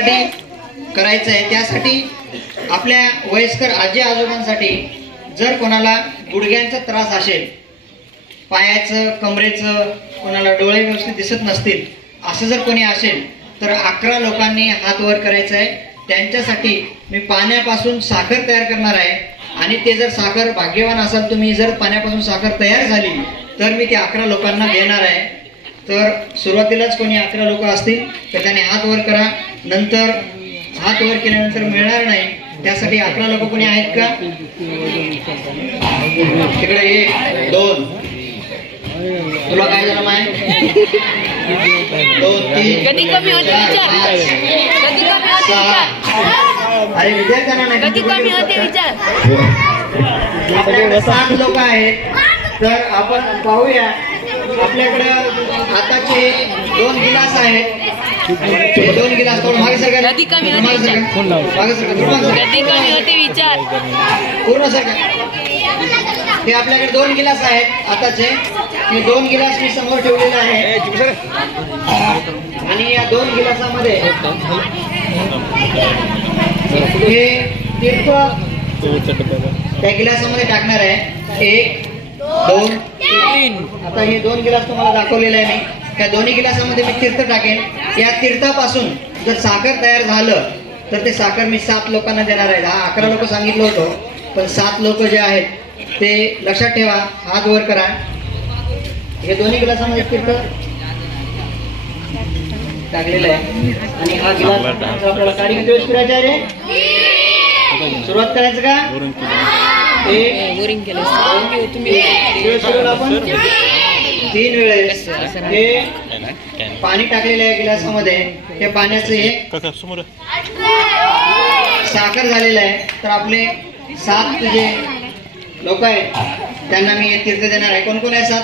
कशासाठी करायचं आहे त्यासाठी आपल्या वयस्कर आजी आजोबांसाठी जर कोणाला गुडघ्यांचा त्रास असेल पायाचं कमरेचं कोणाला डोळे व्यवस्थित दिसत नसतील असं जर कोणी असेल तर अकरा लोकांनी हात वर करायचं आहे त्यांच्यासाठी मी पाण्यापासून साखर तयार करणार आहे. आणि ते जर साखर भाग्यवान असाल तुम्ही जर पाण्यापासून साखर तयार झाली तर मी ते अकरा लोकांना देणार आहे. तर सुरुवातीलाच कोणी अकरा लोक असतील तर त्याने हात वर करा. नंतर हात वर केल्यानंतर मिळणार नाही. त्यासाठी अकरा लोक कोणी आहेत का? तिकडे एक दोन. तुला काय झालं माय? दोन तीन. चार, सहा. अरे विद्यार्थ्यांना नाही आपल्याकडे सात लोक आहेत. तर आपण पाहूया. आपल्याकडं आताचे दोन गिलास आहेत. हे दोन गिलास थोडं मागे कधी कमी होते विचार? कधी कमी होते विचार. पूर्ण सरका हे आपल्याकडे दोन गिलास आहेत. आताचे. हे दोन गिलास मी समोर ठेवलेले आहे. आणि या दोन गिलासामध्ये हे तीर्थ त्या गिलासामध्ये टाकणार आहे. एक दोन तीन. आता हे दोन गिलास तुम्हाला दाखवलेले आहे मी. त्या दोन्ही गिलासामध्ये मी तीर्थ टाकेन. या तीर्थापासून जर साखर तयार झालं तर ते साखर मी सात लोकांना देणार आहे. हा अकरा लोक सांगितलं होतं पण सात लोक जे आहेत ते लक्षात ठेवा हात वर करा. हे दोन्ही गिलासामध्ये तीर्थ टाकलेलं आहे. आणि हा गिलास आपल्याला काडी किती वेळेस फिरायचा आहे रे सुरुवात करायचं का? एक आपण तीन वेळेस हे पाणी टाकलेलं आहे गिलासामध्ये. हे पाण्याचं हे साखर झालेलं आहे. तर आपले सात जे लोक आहेत त्यांना मी तीर्थ देणार आहे. कोण कोण आहे सात?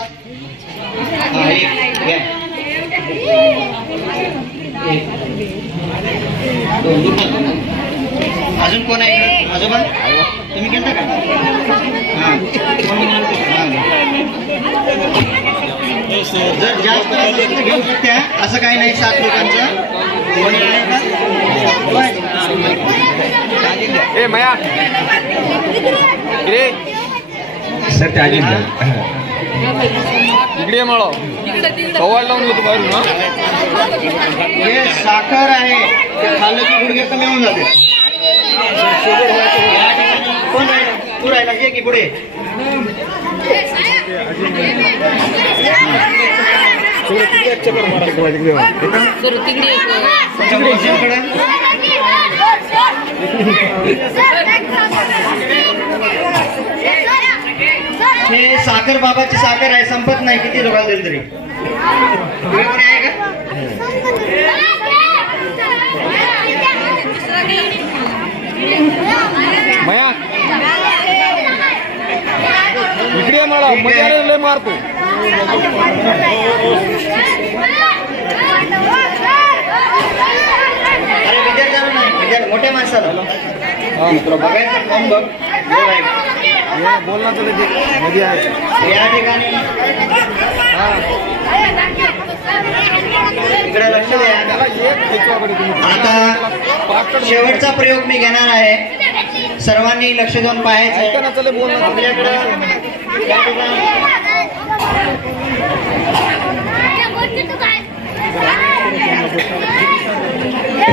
हा. अजून कोण आहे? आजोबा? तुम्ही केलं का. जर जास्त असेल तर घेऊ शकते हा. असं काही नाही सात लोकांचं कोणी आहे का? होय. ए मया इकडे सर ते आधी इकडे मळो कवाड लावून घेतो बाहेरून हा हे साखर आहे ते खाल्लं की गुडघे कमी होऊन जाते कोण राहिलं? पुढे हे साखर बाबाची साखर आहे संपत नाही किती लोकांना दिली तरी? आहे का मया इकडे मळो मजा लय मारतो मोठ्या माणसाला. हा तुला बघायचं फॉर्म बघ. हे बोलना तर मध्ये आहे. या ठिकाणी. इकडे लक्ष द्या. आता शेवटचा प्रयोग मी घेणार आहे. सर्वांनी लक्ष देऊन पाहायचं आपल्याकडं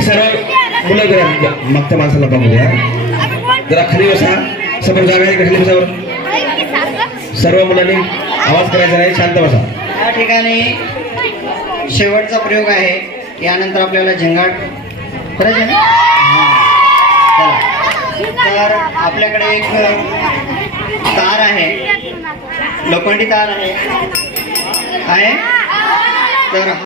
सर्व मुलं जरा मागच्या माणसाला बघूया जरा खाली बसा समोर जागा आहे खाली बसावर? सर्व मुलांनी आवाज करायचा नाही शांत बसा. या ठिकाणी शेवटचा प्रयोग आहे. यानंतर आपल्याला झिंगाट करायचं तर आपल्याकडे एक तार आहे. लोखंडी तार आहे. आहे? तर